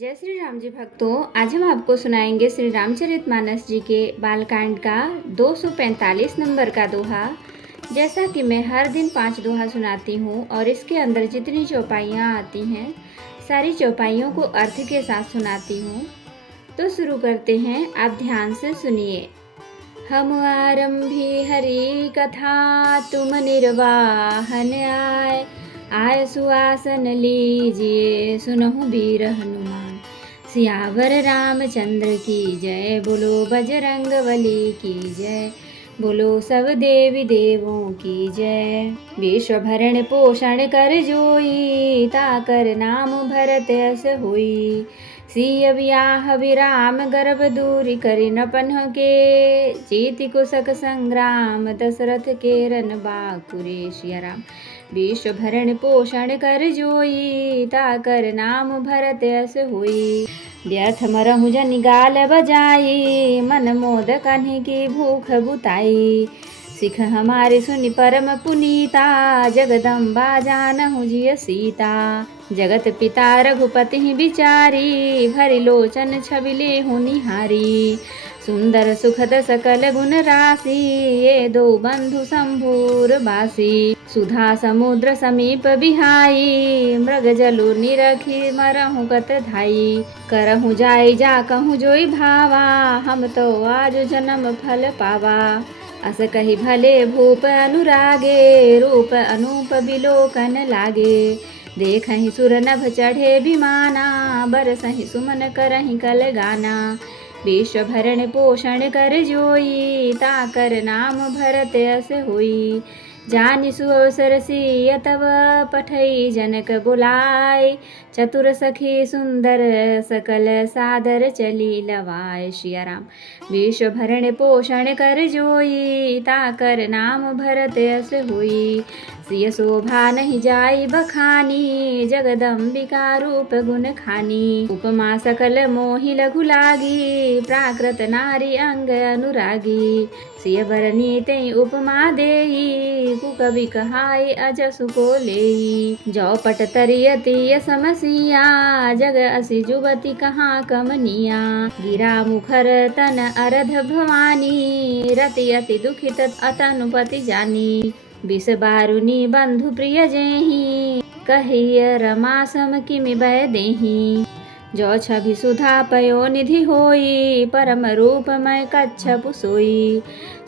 जय श्री राम जी भक्तों। आज हम आपको सुनाएंगे श्री रामचरितमानस जी के बालकांड का 245 नंबर का दोहा। जैसा कि मैं हर दिन 5 दोहा सुनाती हूँ और इसके अंदर जितनी चौपाइयाँ आती हैं सारी चौपाइयों को अर्थ के साथ सुनाती हूँ। तो शुरू करते हैं, आप ध्यान से सुनिए। हम आरंभी हरि कथा, तुम निर्वाहन आय सुआसन लीजिए, सुनहु वीर हनुमान। सियावर रामचंद्र की जय, बोलो बजरंग बली की जय, बोलो सब देवी देवों की जय। विश्व भरण पोषण कर जोई, ताकर नाम भरत यस होई। सिय बियाह विराम गर्भ दूरी करि नपन के, चीति कुशक संग्राम दशरथ के रन बाकुरे। सिया राम। विश्व भरण पोषण कर जोई, ताकर नाम भरत यस होई। व्यर्थ मरहु जनि गाल बजाई, मन मोद कन्हि की भूख बुताई। सिख हमारे सुनि परम पुनीता, जगदम्बा जानहु जिय सीता। जगत पिता रघुपति विचारी, भरि लोचन छवि लेहु निहारी। सुंदर सुखद सकल गुण राशि, ये दो बंधु शंभुर बासी। सुधा समुद्र समीप बिहाई, मृग जलु निरखी मरहु कत धाई। करहु जाई जा कहूँ जोई भावा, हम तो आज जन्म फल पावा। अस कही भले भूप अनुरागे, रूप अनूप बिलोकन लागे। देखहि सुर नभ चढ़े विमाना, बरसहि सुमन करहि कल गाना। विश्व भरण पोषण कर जोई, ताकर नाम भरत यस होई। जानि सुअवसर सिय तब, पठई जनक बुलाय। चतुर सखी सुंदर सकल सादर चली लवाय। सिया राम। विश्व भरण पोषण कर जोई, ताकर नाम भरत यस होई। सिय शोभा नहीं जाई बखानी, जगदम्बिका रूप गुण खानी। उपमा सकल मोहि लघु लागी, प्राकृत नारी अंग अनुरागी। सिय बरनी तई उपमा देई, कुकवि कहाई अजसु को लेई। जौ पट तरियति समसिया, जग असि जुबति कहाँ कमनिया। गिरा मुखर तन अरध भवानी, रति अति दुखित अतनुपति जानी। विष बारुनी बंधु प्रिय जेहि, कहिय रमा सम किमि बै देहि। जो छवि सुधा पयो निधि होई, परम रूपमय कच्छपु सोई।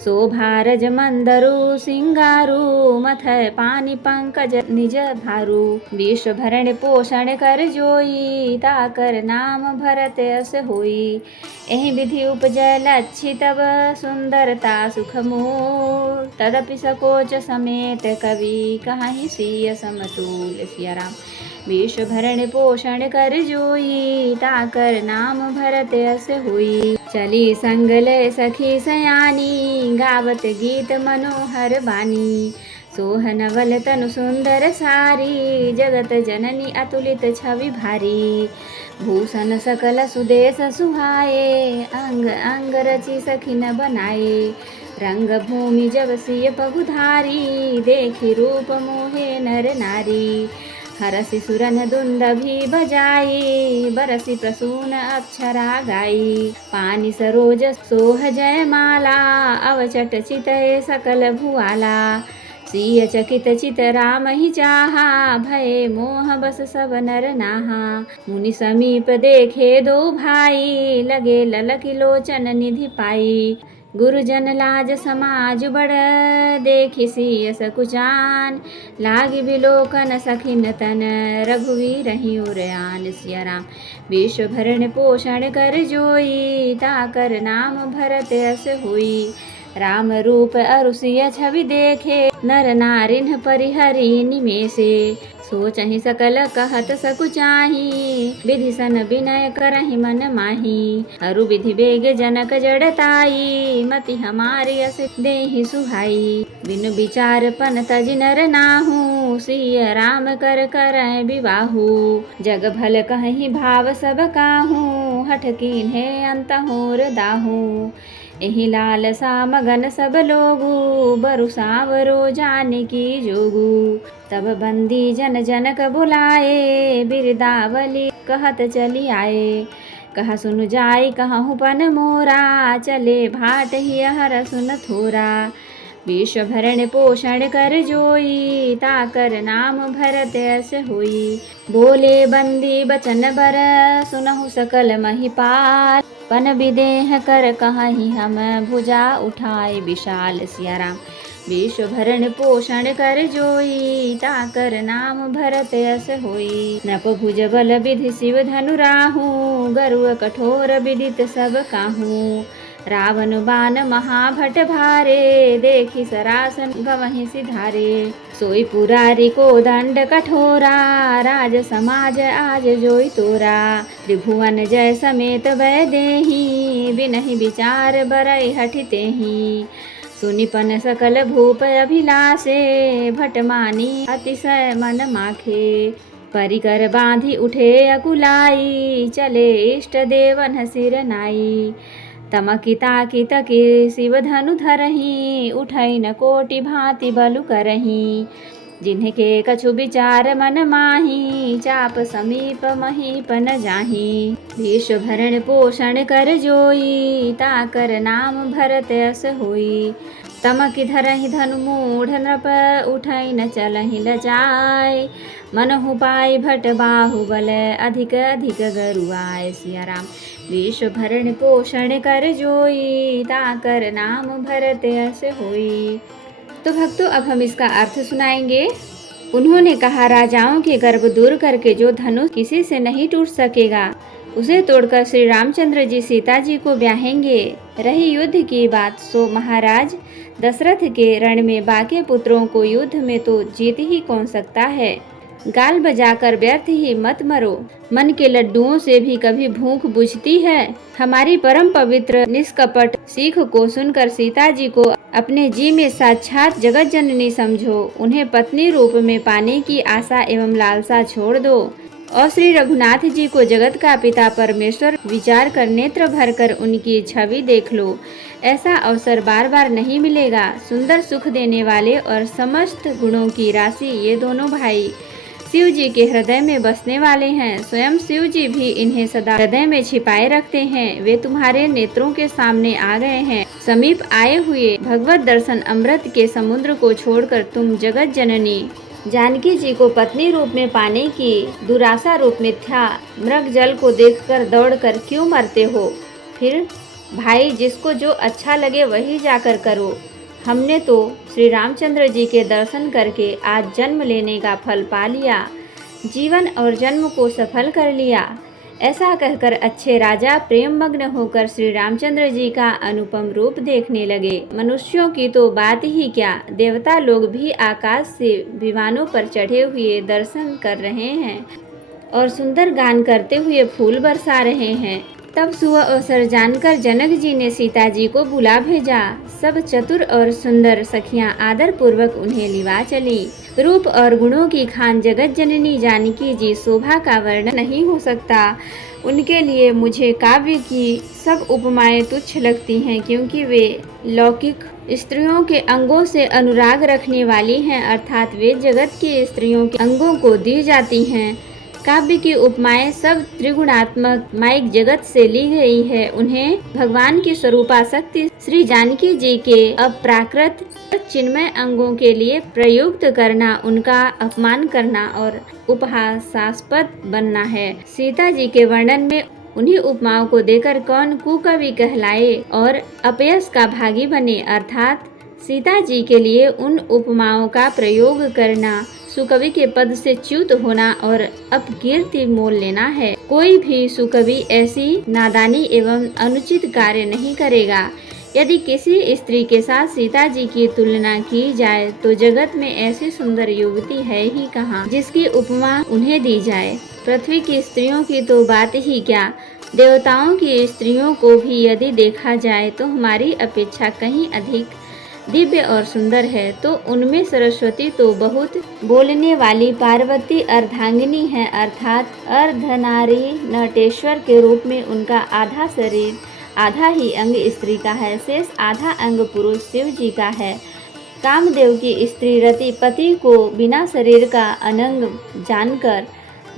शोभारज मंदरु सिंगारू, मथय पानी पंकज निज भारू। विश्व भरण पोषण कर जोई, ताकर नाम भरत यस होई। एहि विधि उपजय लच्छी तब, सुंदरता सुख मोर। तदपि सकोच समेत कवि, कहाहि सिय समतुल। सिया राम। विश्व भरण पोषण कर जोई, ताकर नाम भरत यस होई। चली संग लय सखी सयानी, गावत गीत मनोहर बानी। सोहनवल तनु सुंदर सारी, जगत जननी अतुलित छवि भारी। भूषण सकल सुदेश सुहाए, अंग अंग रचि सखिन बनाए। रंग भूमि जब सिय पगुधारी, देखि रूप मोहे नर नारी। हरसि सुरन दुंदभि बजाई, बरसि प्रसून अक्षरा गाई। पानी सरोज सोह जयमाला, अवचट चितय सकल भुआला। सिय चकित चित राम ही चाहा, भय मोह बस सब नर नाहा। मुनि समीप देखे दो भाई, लगे ललकी लोचन निधि पाई। गुरुजन लाज समाज बड़, देखि सिय सकुचान। लागी बिलोकन सखिन तन, रघुवीर ही उरयान। सिया राम। विश्व भरण पोषण कर जोई, ताकर नाम भरत यस होई। राम रूप अरु सिय छवि देखे, नर नारिन परिहरि निमेषे। सोचहि सकल कहत सकुचाही, विधि सन विनय करहि मन माही। अरु विधि बेग जनक जड़ताई, मति हमारी अस देहि सुहाई। बिनु विचार पन तजि नर नाहु, सिय राम कर करय विवाहु। जग भल कहि भाव सब काहू, हठ कीन्हे अंतहोर दाहू। एहि लालसा मगन सब लोगु, बरु सांवरो जानकी जोगु। तब बंदी जन जनक बुलाए, बिरदावली कहत चली आए। कहा सुन जाय कहूँ पन मोरा, चले भाट ही हर सुन थोरा। विश्व भरण पोषण कर जोई, ताकर नाम भरत यस होई। बोले बंदी बचन बर, सुनहु सकल महिपाल। पन विदेह कर कहीं हम, भुजा उठाए विशाल। सिया राम। विश्व भरण पोषण कर जोई, ताकर नाम भरत यस होई। नप भुज बल विधि शिव धनु राहु, गरुड़ कठोर विदित सब काहू। रावण बान महाभट भारे, देखी सरासन गवहि सिधारे। सोई पुरारी को दंड कठोरा, राज समाज आज जोई तोरा। त्रिभुवन जय समेत वै देही, बिनहि विचार बरई हठितेहि। सुनिपन सकल भूप अभिलाषे, भट मानी अतिशय मन माखे। परिकर बांधी उठे अकुलाई, चले इष्ट देवन सिर नाई। तमकि ताकि तकि शिव धनु धरहि, उठै न कोटि भांति बलु करहि। जिन्हके कछु विचार मन माही, चाप समीप महीप न जाहि। विश्व भरण पोषण कर जोई, ताकर नाम भरत यस होई। तमकि धरहि धनु मूढ़ नृप, उठै न चलहि लजाय। मनहु पाई भट बाहुबल, अधिक अधिक गरुआय। सिया राम। विश्व भरण पोषण कर जोई, ताकर नाम भरत यस होई। तो भक्तों, अब हम इसका अर्थ सुनाएंगे। उन्होंने कहा, राजाओं के गर्भ दूर करके जो धनुष किसी से नहीं टूट सकेगा, उसे तोड़कर श्री रामचंद्र जी सीता जी को ब्याहेंगे। रही युद्ध की बात, सो महाराज दशरथ के रण में बाकी पुत्रों को युद्ध में तो जीत ही कौन सकता है। गाल बजाकर व्यर्थ ही मत मरो, मन के लड्डुओं से भी कभी भूख बुझती है। हमारी परम पवित्र निष्कपट सीख को सुनकर सीता जी को अपने जी में साक्षात जगत जननी समझो। उन्हें पत्नी रूप में पाने की आशा एवं लालसा छोड़ दो और श्री रघुनाथ जी को जगत का पिता परमेश्वर विचार कर नेत्र भरकर उनकी छवि देख लो। ऐसा अवसर बार बार नहीं मिलेगा। सुंदर सुख देने वाले और समस्त गुणों की राशि ये दोनों भाई शिव जी के हृदय में बसने वाले हैं। स्वयं शिव जी भी इन्हें सदा हृदय में छिपाए रखते हैं। वे तुम्हारे नेत्रों के सामने आ गए हैं। समीप आए हुए भगवत दर्शन अमृत के समुद्र को छोड़कर तुम जगत जननी जानकी जी को पत्नी रूप में पाने की दुराशा रूप मिथ्या मृग जल को देखकर दौड़कर क्यों मरते हो। फिर भाई, जिसको जो अच्छा लगे वही जाकर करो। हमने तो श्री रामचंद्र जी के दर्शन करके आज जन्म लेने का फल पा लिया, जीवन और जन्म को सफल कर लिया। ऐसा कहकर अच्छे राजा प्रेम मग्न होकर श्री रामचंद्र जी का अनुपम रूप देखने लगे। मनुष्यों की तो बात ही क्या, देवता लोग भी आकाश से विमानों पर चढ़े हुए दर्शन कर रहे हैं और सुंदर गान करते हुए फूल बरसा रहे हैं। तब सुअवसर जानकर जनक जी ने सीता जी को बुला भेजा। सब चतुर और सुंदर सखियां आदर पूर्वक उन्हें लिवा चली। रूप और गुणों की खान जगत जननी जानकी जी, शोभा का वर्णन नहीं हो सकता। उनके लिए मुझे काव्य की सब उपमाएं तुच्छ लगती हैं, क्योंकि वे लौकिक स्त्रियों के अंगों से अनुराग रखने वाली हैं, अर्थात वे जगत की स्त्रियों के अंगों को दी जाती हैं। काव्य की उपमाएं सब त्रिगुणात्मक माइक जगत से ली गई है। उन्हें भगवान की स्वरूपाशक्ति श्री जानकी जी के अप्राकृत चिन्मय अंगों के लिए प्रयुक्त करना, उनका अपमान करना और उपहासास्पद बनना है। सीता जी के वर्णन में उन्हीं उपमाओं को देकर कौन कुकवि कहलाए और अपयश का भागी बने, अर्थात सीता जी के लिए उन उपमाओं का प्रयोग करना सुकवि के पद से च्युत होना और अपकीर्ति मोल लेना है। कोई भी सुकवि ऐसी नादानी एवं अनुचित कार्य नहीं करेगा। यदि किसी स्त्री के साथ सीता जी की तुलना की जाए तो जगत में ऐसी सुंदर युवती है ही कहाँ जिसकी उपमा उन्हें दी जाए। पृथ्वी की स्त्रियों की तो बात ही क्या, देवताओं की स्त्रियों को भी यदि देखा जाए तो हमारी अपेक्षा कहीं अधिक दिव्य और सुंदर है। तो उनमें सरस्वती तो बहुत बोलने वाली पार्वती अर्धांगिनी है, अर्थात अर्धनारी नटेश्वर के रूप में उनका आधा शरीर आधा ही अंग स्त्री का है, शेष आधा अंग पुरुष शिव जी का है। कामदेव की स्त्री रति पति को बिना शरीर का अनंग जानकर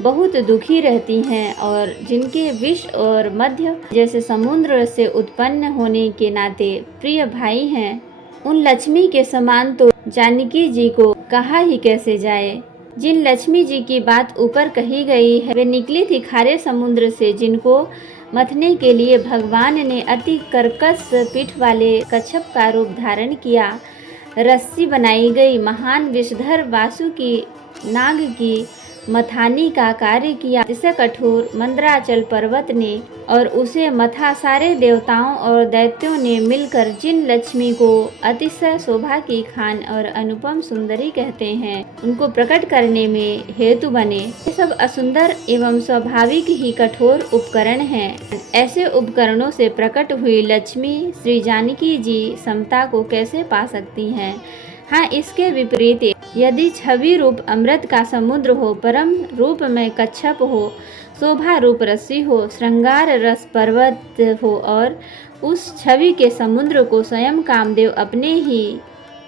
बहुत दुखी रहती हैं और जिनके विष और मध्य जैसे समुद्र से उत्पन्न होने के नाते प्रिय भाई हैं, उन लक्ष्मी के समान तो जानकी जी को कहा ही कैसे जाए। जिन लक्ष्मी जी की बात ऊपर कही गई है वे निकली थी खारे समुद्र से, जिनको मथने के लिए भगवान ने अति कर्कश पीठ वाले कच्छप का रूप धारण किया। रस्सी बनाई गई, महान विषधर वासुकी नाग की मथानी का कार्य किया। इसे कठोर मंदराचल पर्वत ने और उसे मथा सारे देवताओं और दैत्यों ने मिलकर जिन लक्ष्मी को अतिशय शोभा की खान और अनुपम सुंदरी कहते हैं, उनको प्रकट करने में हेतु बने। ये सब असुंदर एवं स्वाभाविक ही कठोर उपकरण हैं। ऐसे उपकरणों से प्रकट हुई लक्ष्मी श्री जानकी जी समता को कैसे पा सकती हैं? हाँ, इसके विपरीत यदि छवि रूप अमृत का समुद्र हो, परम रूप में कच्छप हो, शोभा रूप रस्सी हो, श्रृंगार रस पर्वत हो और उस छवि के समुद्र को स्वयं कामदेव अपने ही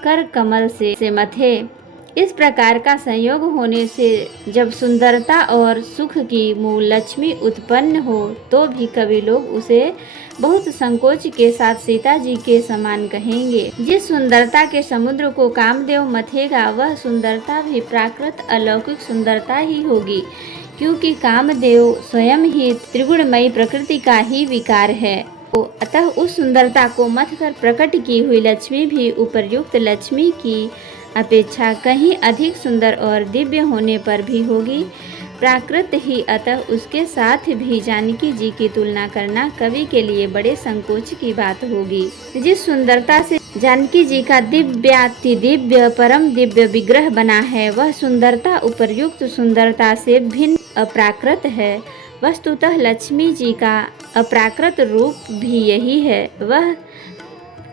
कर कमल से मथे, इस प्रकार का संयोग होने से जब सुंदरता और सुख की मूल लक्ष्मी उत्पन्न हो तो भी कवि लोग उसे बहुत संकोच के साथ सीता जी के समान कहेंगे। जिस सुंदरता के समुद्र को कामदेव मथेगा वह सुंदरता भी प्राकृत अलौकिक सुंदरता ही होगी, क्योंकि कामदेव स्वयं ही त्रिगुणमयी प्रकृति का ही विकार है। अतः उस सुंदरता को मथ कर प्रकट की हुई लक्ष्मी भी उपर्युक्त लक्ष्मी की अपेक्षा कहीं अधिक सुंदर और दिव्य होने पर भी होगी प्राकृत ही। अतः उसके साथ भी जानकी जी की तुलना करना कवि के लिए बड़े संकोच की बात होगी। जिस सुंदरता से जानकी जी का दिव्याति दिव्य परम दिव्य विग्रह बना है, वह सुंदरता उपर्युक्त सुंदरता से भिन्न अप्राकृत है। वस्तुतः लक्ष्मी जी का अप्राकृत रूप भी यही है। वह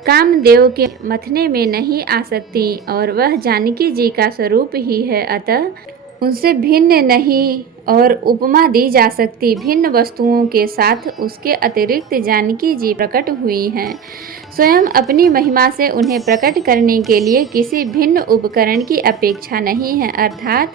कामदेव के मथने में नहीं आ सकती और वह जानकी जी का स्वरूप ही है, अतः उनसे भिन्न नहीं और उपमा दी जा सकती। भिन्न वस्तुओं के साथ उसके अतिरिक्त जानकी जी प्रकट हुई हैं। स्वयं अपनी महिमा से उन्हें प्रकट करने के लिए किसी भिन्न उपकरण की अपेक्षा नहीं है, अर्थात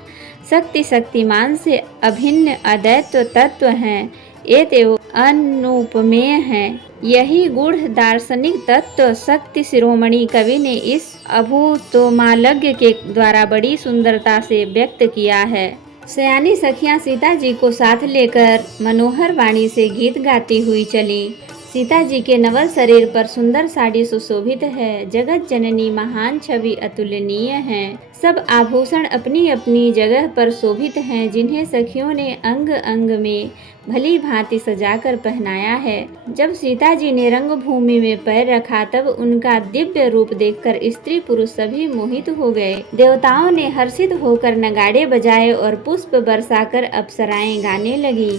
शक्ति शक्तिमान से अभिन्न अद्वैत तत्व हैं, एतव अनुपमेय हैं। यही गूढ़ दार्शनिक तत्व शक्ति शिरोमणि कवि ने इस अभूतोमालज्ञ के द्वारा बड़ी सुंदरता से व्यक्त किया है। सयानी सखियां सीता जी को साथ लेकर मनोहर वाणी से गीत गाती हुई चली। सीता जी के नवल शरीर पर सुंदर साड़ी सुशोभित है। जगत जननी महान छवि अतुलनीय है। सब आभूषण अपनी अपनी जगह पर शोभित हैं, जिन्हें सखियों ने अंग अंग में भली भांति सजाकर पहनाया है। जब सीता जी ने रंगभूमि में पैर रखा तब उनका दिव्य रूप देखकर स्त्री पुरुष सभी मोहित हो गए। देवताओं ने हर्षित होकर नगाड़े बजाए और पुष्प बरसाकर अप्सराएं गाने लगी।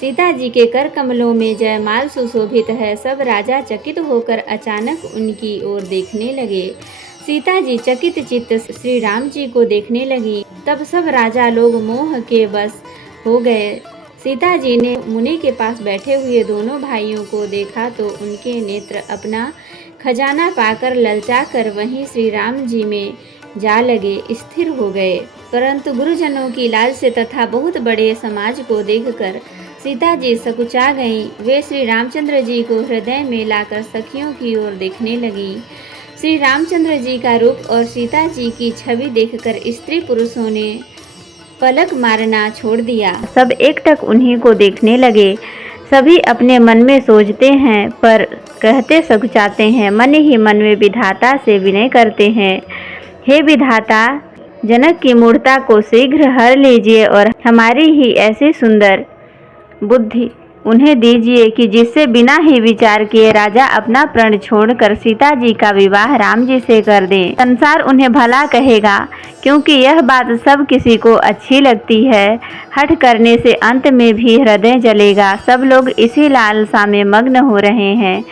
सीता जी के कर कमलों में जयमाल सुशोभित है। सब राजा चकित होकर अचानक उनकी ओर देखने लगे। सीता जी चकित चित्त श्री राम जी को देखने लगी। तब सब राजा लोग मोह के वश हो गए। सीता जी ने मुनि के पास बैठे हुए दोनों भाइयों को देखा तो उनके नेत्र अपना खजाना पाकर ललचाकर वहीं श्री राम जी में जा लगे, स्थिर हो गए। परंतु गुरुजनों की लाज से तथा बहुत बड़े समाज को देखकर सीता जी सकुचा गईं। वे श्री रामचंद्र जी को हृदय में लाकर सखियों की ओर देखने लगी। श्री रामचंद्र जी का रूप और सीता जी की छवि देखकर स्त्री पुरुषों ने पलक मारना छोड़ दिया। सब एकटक उन्हीं को देखने लगे। सभी अपने मन में सोचते हैं पर कहते सकुचाते हैं। मन ही मन में विधाता से विनय करते हैं, हे विधाता, जनक की मूढ़ता को शीघ्र हर लीजिए और हमारी ही ऐसी सुंदर बुद्धि उन्हें दीजिए कि जिससे बिना ही विचार किए राजा अपना प्रण छोड़कर सीता जी का विवाह राम जी से कर दें। संसार उन्हें भला कहेगा, क्योंकि यह बात सब किसी को अच्छी लगती है। हठ करने से अंत में भी हृदय जलेगा। सब लोग इसी लालसा में मग्न हो रहे हैं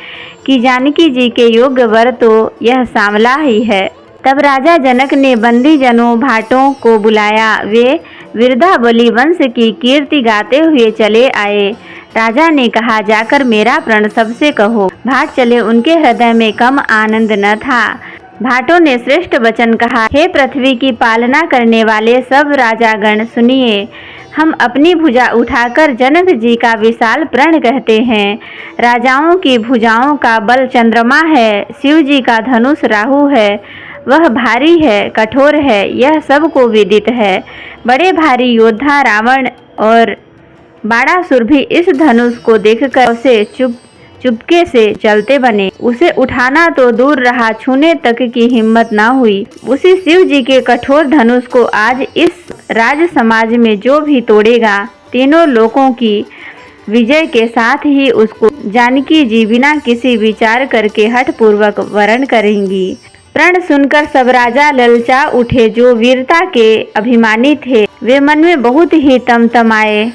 कि जानकी जी के योग्य वर तो यह सांवला ही है। तब राजा जनक ने बंदी जनों भाटों को बुलाया। वे विरधावली वंश की कीर्ति गाते हुए चले आए। राजा ने कहा, जाकर मेरा प्रण सबसे कहो। भाट चले, उनके हृदय में कम आनंद न था। भाटों ने श्रेष्ठ वचन कहा, हे पृथ्वी की पालना करने वाले सब राजागण सुनिए। हम अपनी भुजा उठाकर जनक जी का विशाल प्रण कहते हैं। राजाओं की भुजाओं का बल चंद्रमा है, शिव जी का धनुष राहु है, वह भारी है, कठोर है, यह सबको विदित है। बड़े भारी योद्धा रावण और बाणासुर भी इस धनुष को देखकर उसे चुपके से चलते बने। उसे उठाना तो दूर रहा, छूने तक की हिम्मत न हुई। उसी शिव जी के कठोर धनुष को आज इस राज समाज में जो भी तोड़ेगा, तीनों लोकों की विजय के साथ ही उसको जानकी जी बिना किसी विचार करके हठपूर्वक वरण करेंगी। प्रण सुनकर सब राजा ललचा उठे। जो वीरता के अभिमानी थे वे मन में बहुत ही तमतमाए,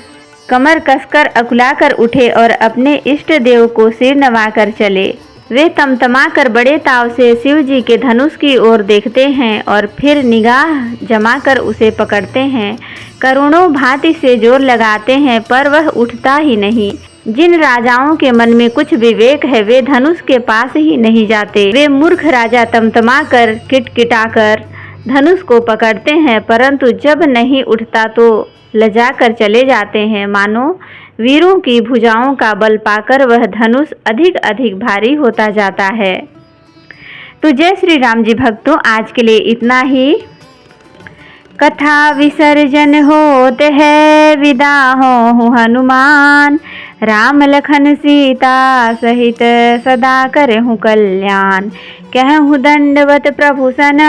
कमर कसकर अकुलाकर उठे और अपने इष्ट देव को सिर नवाकर चले। वे तमतमाकर बड़े ताव से शिव जी के धनुष की ओर देखते हैं और फिर निगाह जमाकर उसे पकड़ते हैं। करोड़ों भांति से जोर लगाते हैं पर वह उठता ही नहीं। जिन राजाओं के मन में कुछ विवेक है वे धनुष के पास ही नहीं जाते। वे मूर्ख राजा तमतमाकर किटकिटाकर धनुष को पकड़ते हैं, परंतु जब नहीं उठता तो लजाकर चले जाते हैं। मानो वीरों की भुजाओं का बल पाकर वह धनुष अधिक अधिक भारी होता जाता है। तो जय श्री राम जी भक्तों, आज के लिए इतना ही। कथा विसर्जन होते है, विदा हो हनुमान। राम लखन सीता सहित सदा करहु कल्याण। कहूँ दंडवत प्रभु सन,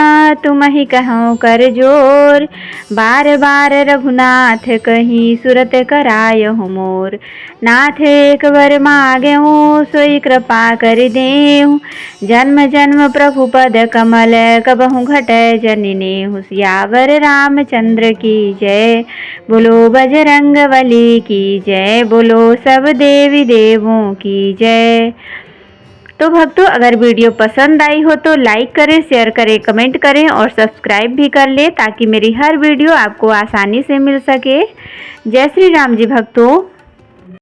तुम ही कहूँ कर जोर। बार बार रघुनाथ कहीं, सुरत करायहु मोर। नाथ एक वर मागेहूँ, सोई कृपा कर देहूँ। जन्म जन्म प्रभु पद कमल, कबहु घटै जनि नेहु। सियावर रामचंद्र की जय, बोलो बजरंगबली की जय, बोलो सब देवी देवों की जय। तो भक्तों, अगर वीडियो पसंद आई हो तो लाइक करें, शेयर करें, कमेंट करें और सब्सक्राइब भी कर लें ताकि मेरी हर वीडियो आपको आसानी से मिल सके। जय श्री राम जी भक्तों।